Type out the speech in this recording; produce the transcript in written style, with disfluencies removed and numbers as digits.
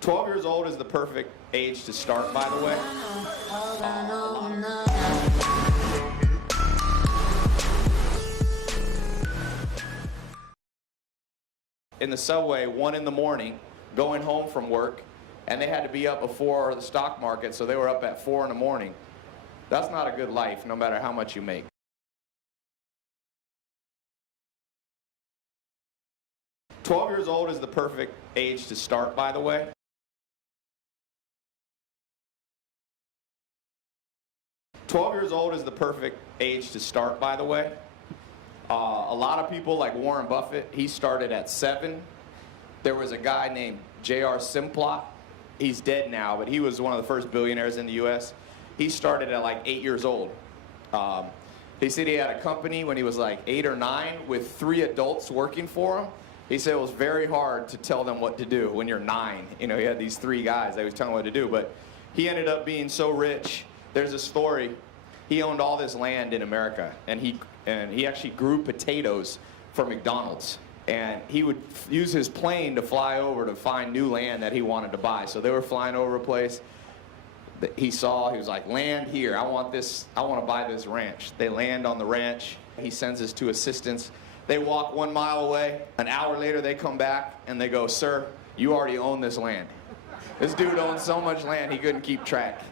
12 years old is the perfect age to start, by the way. In the subway, 1 in the morning, going home from work, and they had to be up before the stock market, so they were up at 4 in the morning. That's not a good life, no matter how much you make. "12 years old is the perfect age to start, by the way. "12 years old is the perfect age to start, by the way. A lot of people, like Warren Buffett, he started at 7. There was a guy named J.R. Simplot. He's dead now, but he was one of the first billionaires in the U.S. He started at like 8 years old. He said he had a company when he was like 8 or 9 with 3 adults working for him. He said it was very hard to tell them what to do when you're 9. You know, he had these 3 guys that he was telling what to do, but he ended up being so rich. There's a story. He owned all this land in America, and he actually grew potatoes for McDonald's. And he would use his plane to fly over to find new land that he wanted to buy. So they were flying over a place that he was like, land here, I want to buy this ranch. They land on the ranch. He sends his 2 assistants. They walk 1 mile away. An hour later, they come back, and they go, "Sir, you already own this land." This dude owned so much land, he couldn't keep track.